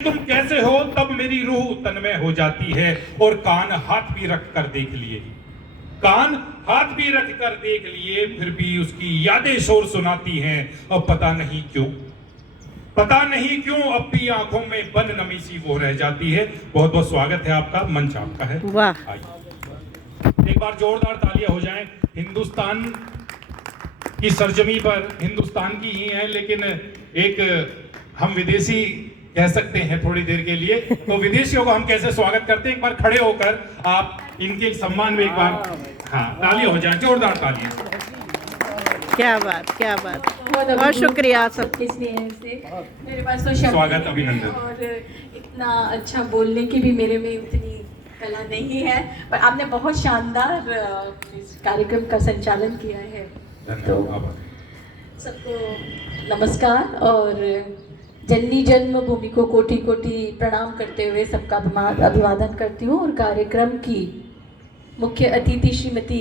तुम कैसे हो तब मेरी रूह तन्मय हो जाती है। और कान हाथ भी रख कर देख लिए, कान हाथ भी रख कर देख लिए, फिर भी उसकी यादें शोर सुनाती हैं। अब पता नहीं क्यों, पता नहीं क्यों अब भी आंखों में बन नमी सी वो रह जाती है। बहुत बहुत स्वागत है आपका, मंच आपका है। वाह, एक बार जोरदार तालियां हो जाएं। हिंदुस्तान की सरजमी पर हिंदुस्तान की ही है, लेकिन एक हम विदेशी कह सकते हैं थोड़ी देर के लिए। तो विदेशियों को हम कैसे स्वागत करते हैं, एक बार खड़े होकर आप इनके सम्मान में एक बार हाँ तालियां हो जाएं, जोरदार तालियां। क्या बात, क्या बात। बहुत शुक्रिया सबके स्नेह से। मेरे पास तो शब्द स्वागत, नहीं अभिनंदन। है और इतना अच्छा बोलने की भी मेरे में उतनी कला नहीं है, पर आपने बहुत शानदार इस कार्यक्रम का संचालन किया है। तो सबको नमस्कार और जननी जन्मभूमि को कोटि कोटि प्रणाम करते हुए सबका अभिवादन करती हूँ। और कार्यक्रम की मुख्य अतिथि श्रीमती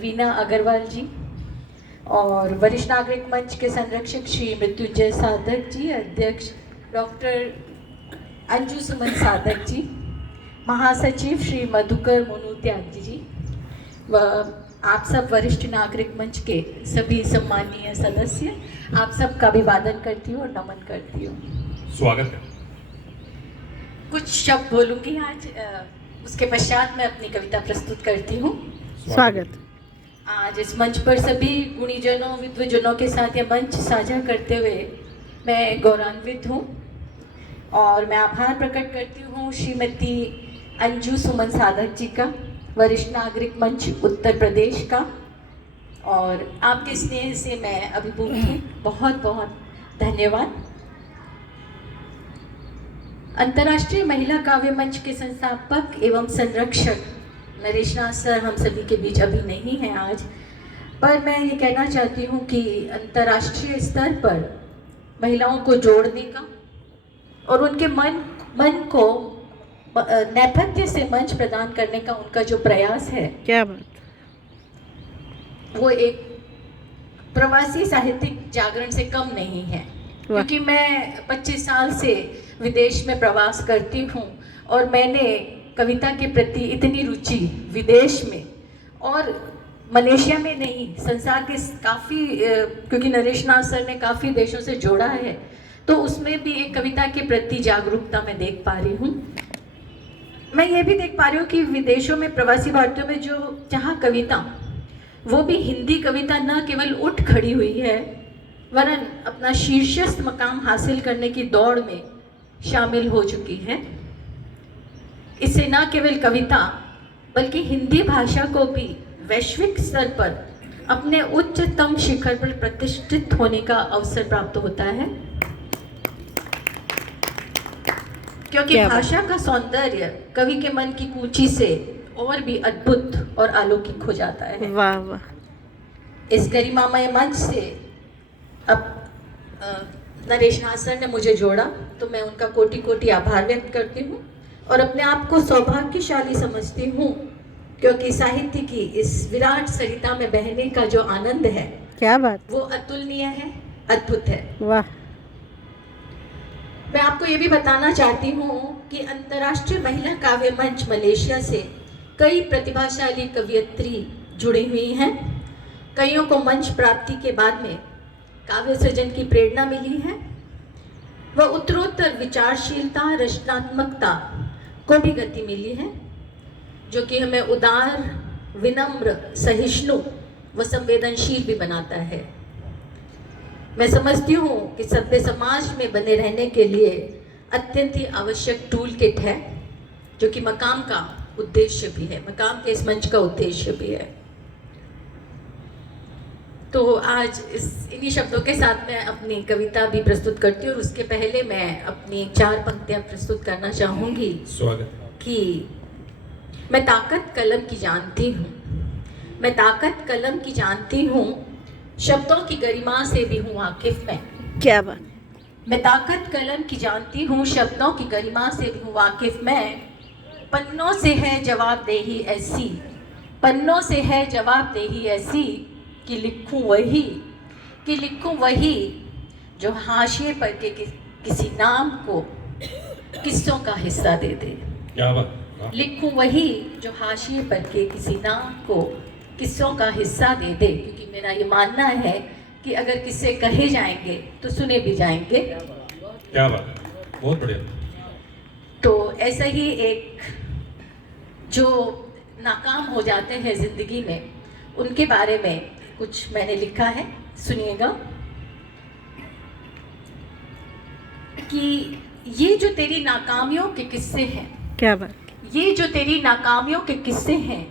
वीना अग्रवाल जी और वरिष्ठ नागरिक मंच के संरक्षक श्री मृत्युंजय साधक जी, अध्यक्ष डॉक्टर अंजू सुमन साधक जी, महासचिव श्री मधुकर मोनू त्यागी जी व आप सब वरिष्ठ नागरिक मंच के सभी सम्मानीय सदस्य, आप सब का अभिवादन करती हूँ और नमन करती हूँ। स्वागत है। कुछ शब्द बोलूँगी आज, उसके पश्चात मैं अपनी कविता प्रस्तुत करती हूँ। स्वागत। आज इस मंच पर सभी गुणीजनों विद्वजनों के साथ यह मंच साझा करते हुए मैं गौरवान्वित हूँ और मैं आभार प्रकट करती हूँ श्रीमती अंजू सुमन साधक जी का, वरिष्ठ नागरिक मंच उत्तर प्रदेश का, और आपके स्नेह से मैं अभिभूत हूँ। बहुत बहुत धन्यवाद। अंतर्राष्ट्रीय महिला काव्य मंच के संस्थापक एवं संरक्षक नरेश नाथ सर हम सभी के बीच अभी नहीं हैं आज, पर मैं ये कहना चाहती हूँ कि अंतर्राष्ट्रीय स्तर पर महिलाओं को जोड़ने का और उनके मन को नेपथ्य से मंच प्रदान करने का उनका जो प्रयास है, क्या बात। वो एक प्रवासी साहित्यिक जागरण से कम नहीं है। क्योंकि मैं 25 साल से विदेश में प्रवास करती हूँ और मैंने कविता के प्रति इतनी रुचि विदेश में और मलेशिया में नहीं, संसार के काफ़ी, क्योंकि नरेश नाथ सर ने काफ़ी देशों से जोड़ा है, तो उसमें भी एक कविता के प्रति जागरूकता मैं देख पा रही हूँ। मैं ये भी देख पा रही हूँ कि विदेशों में प्रवासी भारतीयों में जो जहाँ कविता, वो भी हिंदी कविता न केवल उठ खड़ी हुई है, वरन अपना शीर्षस्थ मकाम हासिल करने की दौड़ में शामिल हो चुकी है। इससे न केवल कविता बल्कि हिंदी भाषा को भी वैश्विक स्तर पर अपने उच्चतम शिखर पर प्रतिष्ठित होने का अवसर प्राप्त होता है, क्योंकि भाषा का सौंदर्य कवि के मन की कूची से और भी अद्भुत और अलौकिक हो जाता है। वाह वाह। इस गरिमामय मंच से अब नरेश नाथ सर ने मुझे जोड़ा, तो मैं उनका कोटि कोटि आभार व्यक्त करती हूँ और अपने आप को सौभाग्यशाली समझती हूँ, क्योंकि साहित्य की इस विराट सरिता में बहने का जो आनंद है, क्या बात, वो अतुलनीय है, अद्भुत है। वाह। मैं आपको ये भी बताना चाहती हूँ कि अंतर्राष्ट्रीय महिला काव्य मंच मलेशिया से कई प्रतिभाशाली कवयित्री जुड़ी हुई हैं। कईयों को मंच प्राप्ति के बाद में काव्य सृजन की प्रेरणा मिली है व उत्तरोत्तर विचारशीलता, रचनात्मकता को भी गति मिली है, जो कि हमें उदार, विनम्र, सहिष्णु व संवेदनशील भी बनाता है। मैं समझती हूँ कि सभ्य समाज में बने रहने के लिए अत्यंत ही आवश्यक टूल किट है, जो कि मकाम का उद्देश्य भी है, मकाम के इस मंच का उद्देश्य भी है। तो आज इन्हीं शब्दों के साथ मैं अपनी कविता भी प्रस्तुत करती हूँ और उसके पहले मैं अपनी 4 पंक्तियाँ प्रस्तुत करना चाहूँगी। स्वागत। कि मैं ताकत कलम की जानती हूँ, मैं ताकत कलम की जानती हूँ, शब्दों की गरिमा से भी हूँ वाकिफ मैं। क्या बात। मैं ताकत कलम की जानती हूँ, शब्दों की गरिमा से भी हूँ वाकिफ मैं। पन्नों से है जवाबदेही ऐसी, पन्नों से है जवाबदेही ऐसी कि लिखूं वही जो हाशिए पर के किसी नाम को किस्सों का हिस्सा दे दे। क्या बात, वाह। लिखूं वही जो हाशिए पर के किसी नाम को किस्सों का हिस्सा दे दे, क्योंकि मेरा ये मानना है कि अगर किस्से कहे जाएंगे तो सुने भी जाएंगे। क्या बात, बहुत बढ़िया। तो ऐसा ही एक जो नाकाम हो जाते हैं जिंदगी में, उनके बारे में कुछ मैंने लिखा है, सुनिएगा। कि ये जो तेरी नाकामियों के किस्से हैं, क्या बात, ये जो तेरी नाकामियों के किस्से हैं,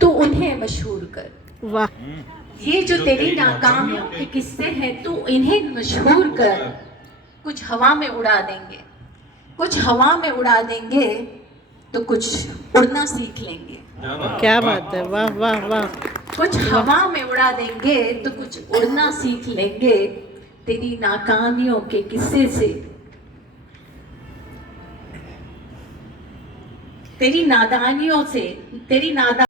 तू उन्हें मशहूर कर। वाह, ये जो तेरी नाकामियों के किस्से हैं, तू इन्हें मशहूर कर। कुछ हवा में उड़ा देंगे, कुछ हवा में उड़ा देंगे, तो कुछ उड़ना सीख लेंगे। क्या बात है, वाह वाह वाह। कुछ हवा में उड़ा देंगे तो कुछ उड़ना सीख लेंगे, तेरी नाकामियों के किस्से से, तेरी नादानियों से, तेरी नादा